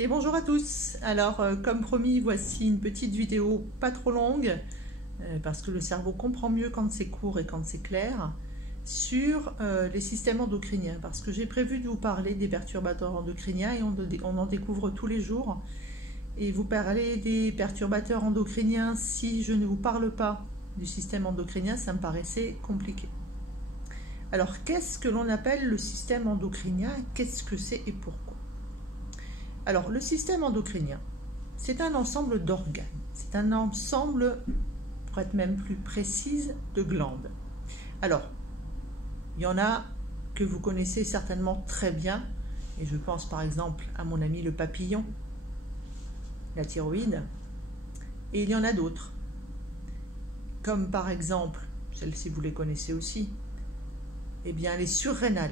Et bonjour à tous. Alors, comme promis, voici une petite vidéo pas trop longue, parce que le cerveau comprend mieux quand c'est court et quand c'est clair, sur les systèmes endocriniens. Parce que j'ai prévu de vous parler des perturbateurs endocriniens et on en découvre tous les jours. Et vous parler des perturbateurs endocriniens, si je ne vous parle pas du système endocrinien, ça me paraissait compliqué. Alors, qu'est-ce que l'on appelle le système endocrinien? Qu'est-ce que c'est et pourquoi? Alors, le système endocrinien, c'est un ensemble d'organes. C'est un ensemble, pour être même plus précise, de glandes. Alors, il y en a que vous connaissez certainement très bien, et je pense par exemple à mon ami le papillon, la thyroïde, et il y en a d'autres, comme par exemple, celles-ci vous les connaissez aussi, eh bien les surrénales,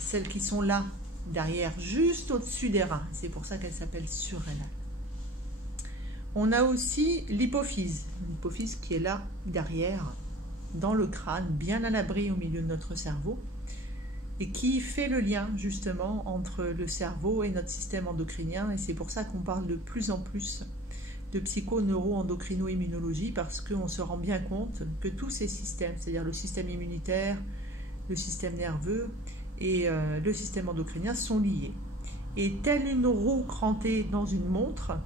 celles qui sont là, derrière, juste au-dessus des reins. C'est pour ça qu'elle s'appelle surrénale. On a aussi l'hypophyse qui est là, derrière, dans le crâne, bien à l'abri au milieu de notre cerveau, et qui fait le lien, justement, entre le cerveau et notre système endocrinien. Et c'est pour ça qu'on parle de plus en plus de psycho-neuro-endocrino-immunologie, parce qu'on se rend bien compte que tous ces systèmes, c'est-à-dire le système immunitaire, le système nerveux, et le système endocrinien sont liés. Et telle une roue crantée dans une montre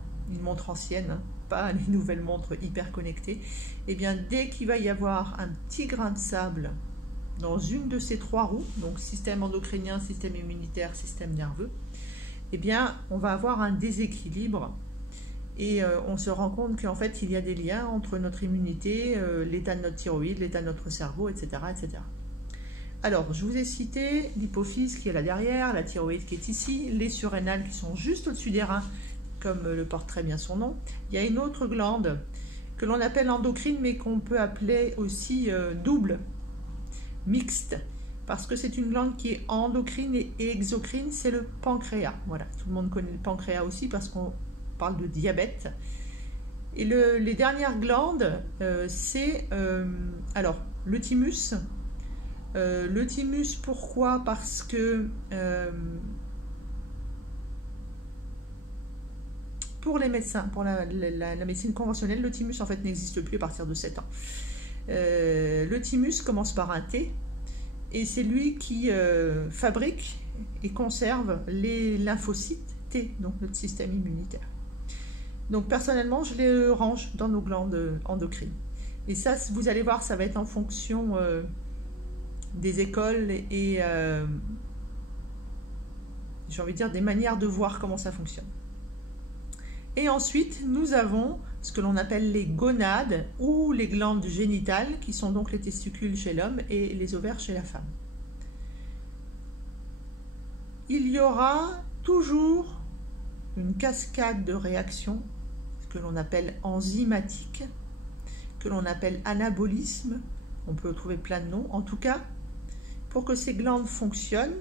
ancienne, hein, pas les nouvelles montres hyper connectées, et bien dès qu'il va y avoir un petit grain de sable dans une de ces trois roues, donc système endocrinien, système immunitaire, système nerveux, et bien on va avoir un déséquilibre et on se rend compte qu'en fait il y a des liens entre notre immunité, l'état de notre thyroïde, l'état de notre cerveau, etc., etc. Alors, je vous ai cité l'hypophyse qui est là derrière, la thyroïde qui est ici, les surrénales qui sont juste au-dessus des reins, comme le porte très bien son nom. Il y a une autre glande que l'on appelle endocrine, mais qu'on peut appeler aussi double, mixte, parce que c'est une glande qui est endocrine et exocrine, c'est le pancréas. Voilà, tout le monde connaît le pancréas aussi parce qu'on parle de diabète. Et les dernières glandes, c'est alors le thymus. Le thymus, pourquoi? Parce que pour les médecins, pour la médecine conventionnelle, le thymus en fait n'existe plus à partir de 7 ans. Le thymus commence par un T et c'est lui qui fabrique et conserve les lymphocytes T, donc notre système immunitaire. Donc personnellement, je les range dans nos glandes endocrines. Et ça, vous allez voir, ça va être en fonction des écoles et j'ai envie de dire des manières de voir comment ça fonctionne. Et ensuite, nous avons ce que l'on appelle les gonades ou les glandes génitales, qui sont donc les testicules chez l'homme et les ovaires chez la femme. Il y aura toujours une cascade de réactions, ce que l'on appelle enzymatique, que l'on appelle anabolisme, on peut trouver plein de noms. En tout cas, pour que ces glandes fonctionnent,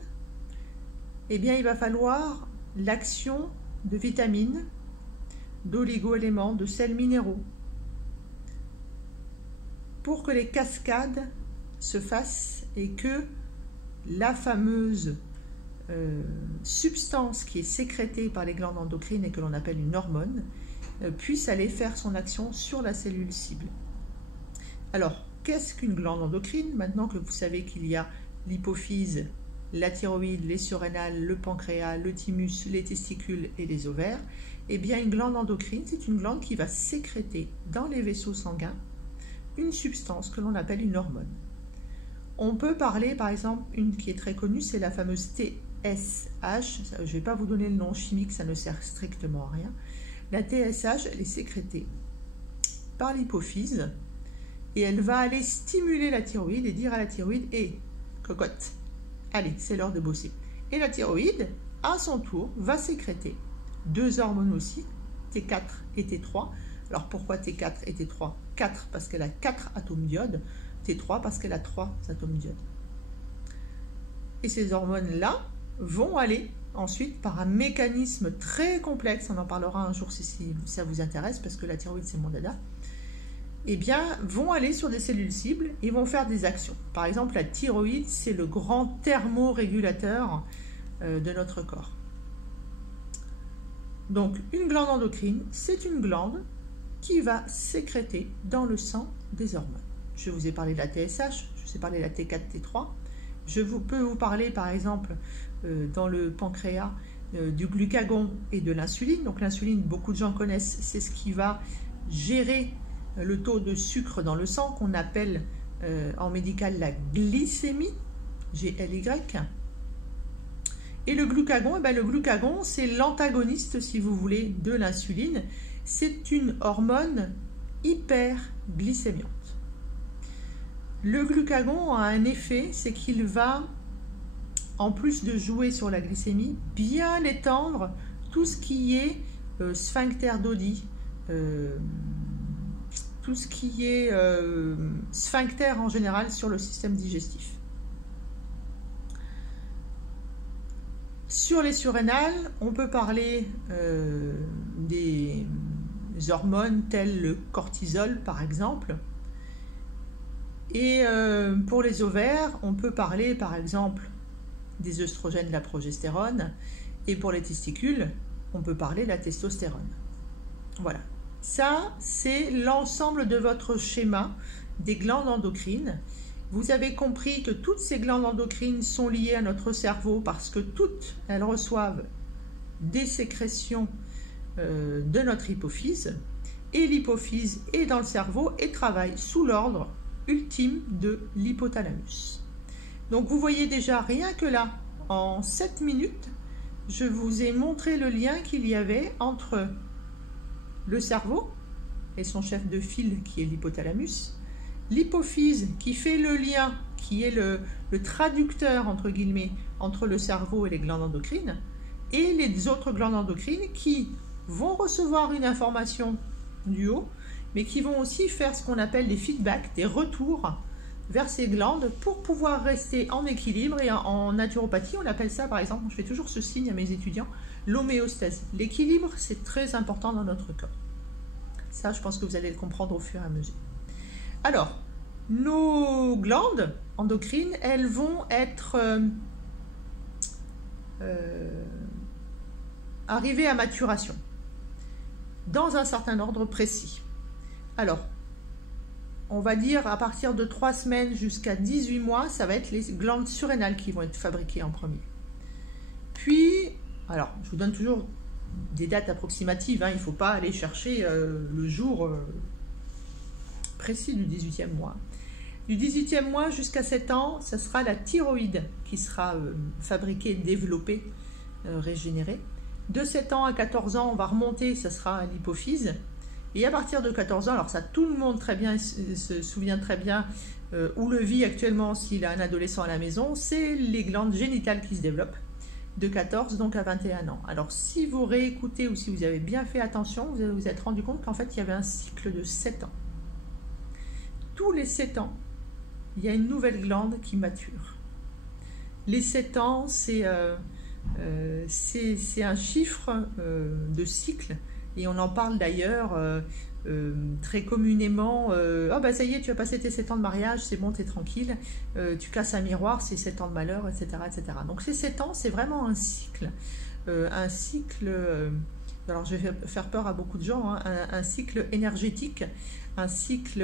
eh bien, il va falloir l'action de vitamines, d'oligo-éléments, de sels minéraux, pour que les cascades se fassent et que la fameuse substance qui est sécrétée par les glandes endocrines et que l'on appelle une hormone puisse aller faire son action sur la cellule cible. Alors, qu'est-ce qu'une glande endocrine? Maintenant que vous savez qu'il y a l'hypophyse, la thyroïde, les surrénales, le pancréas, le thymus, les testicules et les ovaires, eh bien une glande endocrine, c'est une glande qui va sécréter dans les vaisseaux sanguins une substance que l'on appelle une hormone. On peut parler, par exemple, une qui est très connue, c'est la fameuse TSH. Je ne vais pas vous donner le nom chimique, ça ne sert strictement à rien. La TSH, elle est sécrétée par l'hypophyse et elle va aller stimuler la thyroïde et dire à la thyroïde: hé, cocotte, allez, c'est l'heure de bosser. Et la thyroïde, à son tour, va sécréter deux hormones aussi, T4 et T3. Alors pourquoi T4 et T3? 4 parce qu'elle a 4 atomes d'iode, T3 parce qu'elle a 3 atomes d'iode. Et ces hormones-là vont aller ensuite, par un mécanisme très complexe, on en parlera un jour si ça vous intéresse, parce que la thyroïde c'est mon dada, eh bien, vont aller sur des cellules cibles et vont faire des actions. Par exemple, la thyroïde, c'est le grand thermorégulateur de notre corps. Donc, une glande endocrine, c'est une glande qui va sécréter dans le sang des hormones. Je vous ai parlé de la TSH, je vous ai parlé de la T4, T3. Peux vous parler, par exemple, dans le pancréas, du glucagon et de l'insuline. Donc, l'insuline, beaucoup de gens connaissent, c'est ce qui va gérer le taux de sucre dans le sang, qu'on appelle en médical la glycémie, GLY. Et le glucagon, le glucagon, c'est l'antagoniste, si vous voulez, de l'insuline. C'est une hormone hyperglycémiante. Le glucagon a un effet, c'est qu'il va, en plus de jouer sur la glycémie, bien étendre tout ce qui est sphincter d'Oddi, tout ce qui est sphincter en général sur le système digestif. Sur les surrénales, on peut parler des hormones telles le cortisol par exemple. Et pour les ovaires, on peut parler par exemple des œstrogènes, de la progestérone. Et pour les testicules, on peut parler de la testostérone. Voilà. Ça, c'est l'ensemble de votre schéma des glandes endocrines. Vous avez compris que toutes ces glandes endocrines sont liées à notre cerveau parce que toutes, elles reçoivent des sécrétions de notre hypophyse. Et l'hypophyse est dans le cerveau et travaille sous l'ordre ultime de l'hypothalamus. Donc vous voyez déjà, rien que là, en 7 minutes, je vous ai montré le lien qu'il y avait entre le cerveau et son chef de file qui est l'hypothalamus, l'hypophyse qui fait le lien, qui est le traducteur entre guillemets entre le cerveau et les glandes endocrines, et les autres glandes endocrines qui vont recevoir une information du haut, mais qui vont aussi faire ce qu'on appelle des feedbacks, des retours vers ces glandes pour pouvoir rester en équilibre. Et en naturopathie, on appelle ça, par exemple, je fais toujours ce signe à mes étudiants, l'homéostase. L'équilibre, c'est très important dans notre corps. Ça, je pense que vous allez le comprendre au fur et à mesure. Alors, nos glandes endocrines, elles vont être arrivées à maturation dans un certain ordre précis. Alors, on va dire à partir de 3 semaines jusqu'à 18 mois, ça va être les glandes surrénales qui vont être fabriquées en premier. Puis, alors, je vous donne toujours des dates approximatives, hein, il ne faut pas aller chercher le jour précis du 18e mois. Du 18e mois jusqu'à 7 ans, ça sera la thyroïde qui sera fabriquée, développée, régénérée. De 7 ans à 14 ans, on va remonter, ça sera l'hypophyse. Et à partir de 14 ans, alors ça tout le monde très bien se souvient très bien où le vit actuellement s'il a un adolescent à la maison, c'est les glandes génitales qui se développent de 14 donc à 21 ans. Alors si vous réécoutez ou si vous avez bien fait attention, vous vous êtes rendu compte qu'en fait il y avait un cycle de 7 ans. Tous les 7 ans, il y a une nouvelle glande qui mature. Les 7 ans, c'est un chiffre de cycle. Et on en parle d'ailleurs très communément. Oh bah ça y est, tu as passé tes 7 ans de mariage, c'est bon, t'es tranquille. Tu casses un miroir, c'est 7 ans de malheur, etc. etc. Donc ces 7 ans, c'est vraiment un cycle. Alors je vais faire peur à beaucoup de gens, hein, un cycle énergétique, un cycle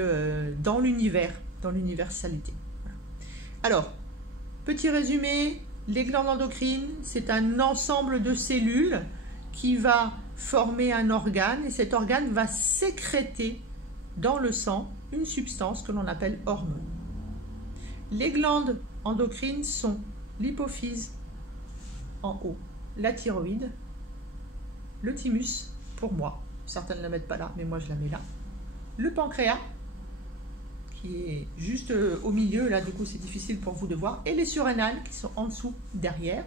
dans l'univers, dans l'universalité. Voilà. Alors, petit résumé, les glandes endocrines, c'est un ensemble de cellules qui va former un organe et cet organe va sécréter dans le sang une substance que l'on appelle hormone. Les glandes endocrines sont l'hypophyse en haut, la thyroïde, le thymus pour moi, certains ne la mettent pas là mais moi je la mets là, le pancréas qui est juste au milieu là, du coup c'est difficile pour vous de voir, et les surrénales qui sont en dessous derrière,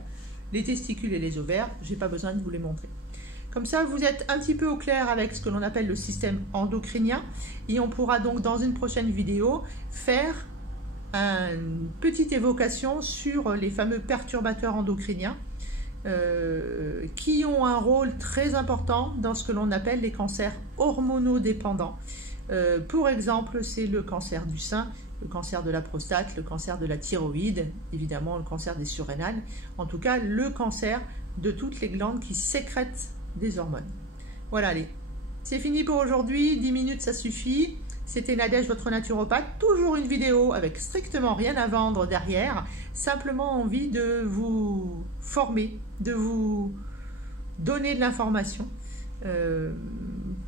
les testicules et les ovaires, j'ai pas besoin de vous les montrer. Comme ça, vous êtes un petit peu au clair avec ce que l'on appelle le système endocrinien. Et on pourra donc, dans une prochaine vidéo, faire une petite évocation sur les fameux perturbateurs endocriniens qui ont un rôle très important dans ce que l'on appelle les cancers hormonodépendants. Pour exemple, c'est le cancer du sein, le cancer de la prostate, le cancer de la thyroïde, évidemment le cancer des surrénales. En tout cas, le cancer de toutes les glandes qui sécrètent des hormones. Voilà, allez, c'est fini pour aujourd'hui, 10 minutes ça suffit. C'était Nadège, votre naturopathe, toujours une vidéo avec strictement rien à vendre derrière, simplement envie de vous former, de vous donner de l'information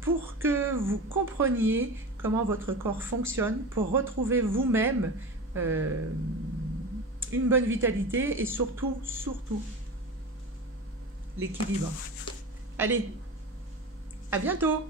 pour que vous compreniez comment votre corps fonctionne, pour retrouver vous-même une bonne vitalité et surtout l'équilibre. Allez, à bientôt!